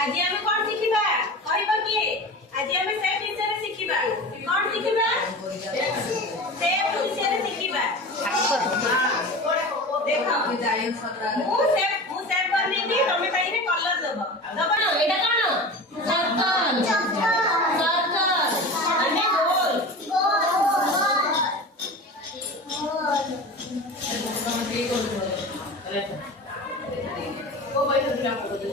आज आम कौन शिखिबा कहबो कि आज आम से विषय रे शिखिबा कौन शिखिबा से विषय रे शिखिबा देखो मु से करनी कि तमे ताई रे कलर देबो दबो ना एटा कोन सर्कल सर्कल अने गोल को बैठ दिला को दे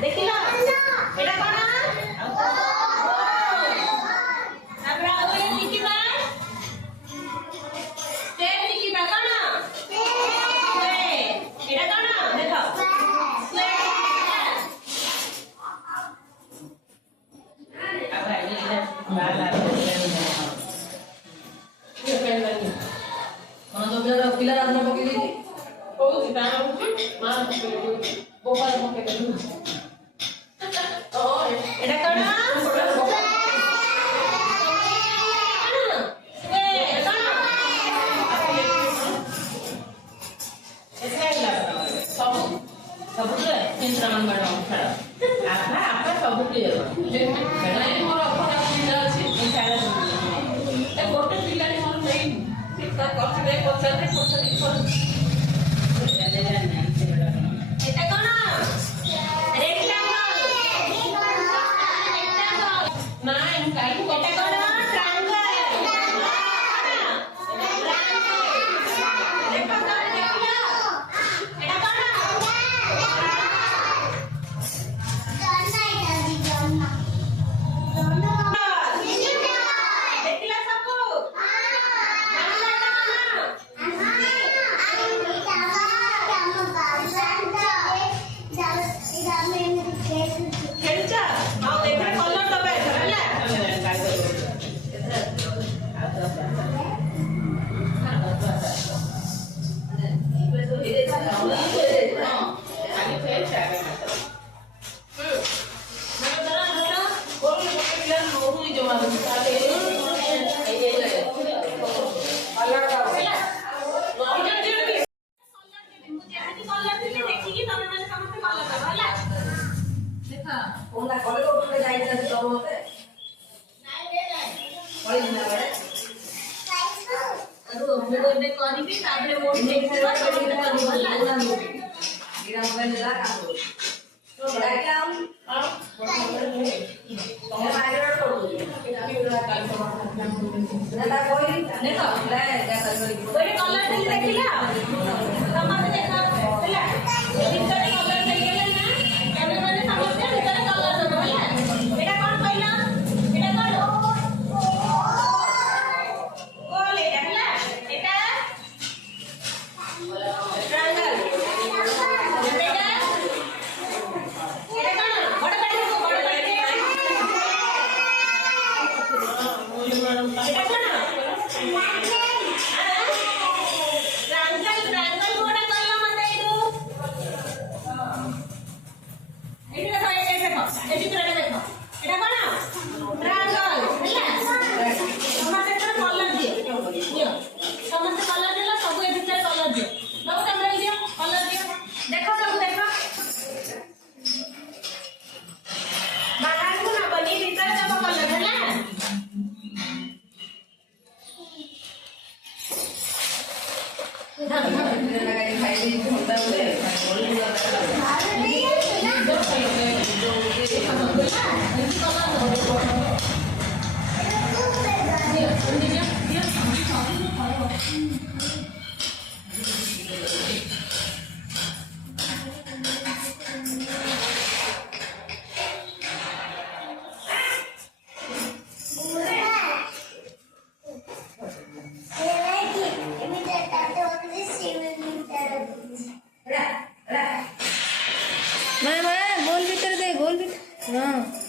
देखिला एटा कोन हमरा आगे लिखिबा ते लिखिबा कोन एटा कोन देखो पिलर आदमी पके दी ओ सीता मार पके बोपाल पके दे ओ एटा कोन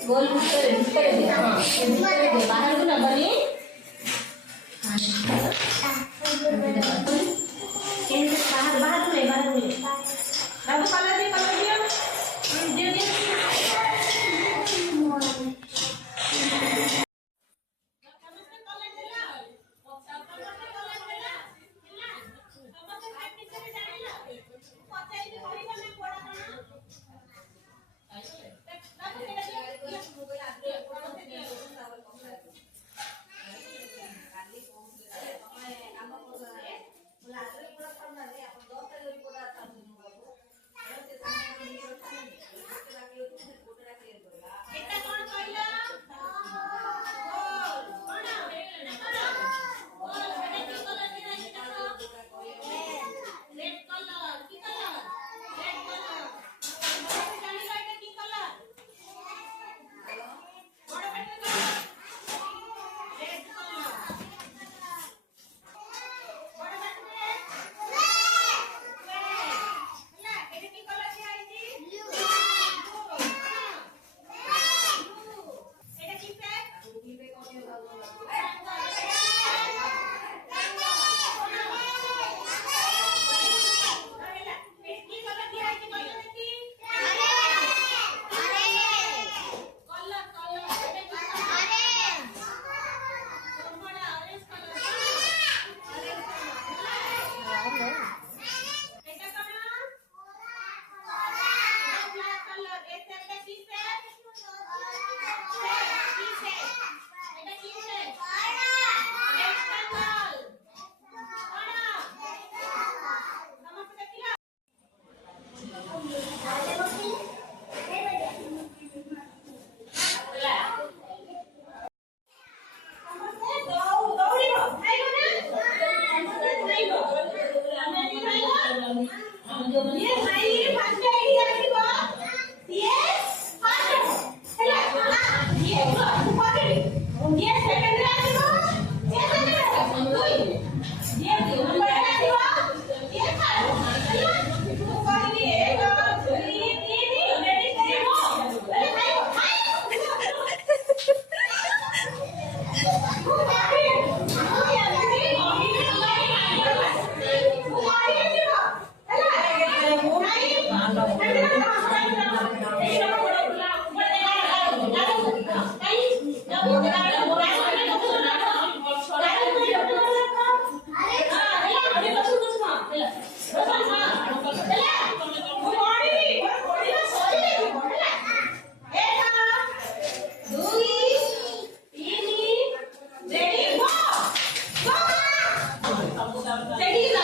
गोल भीतर दे हां भीतर दे बाहर को ना बनी केन बाहर बाहर को ले बाबू कलर दियो दे दे समस्त कलर देला ये नहीं फर्स्ट आईडी आसीबो ये फर्स्ट हैला ये ऊपर ये सेकंड रे आसीबो ये सेकंड दुई ये नंबर आसीबो ये थर्ड हैला ऊपर ये 1 2 3 रेडी करिबो अरे खाइबो Ready?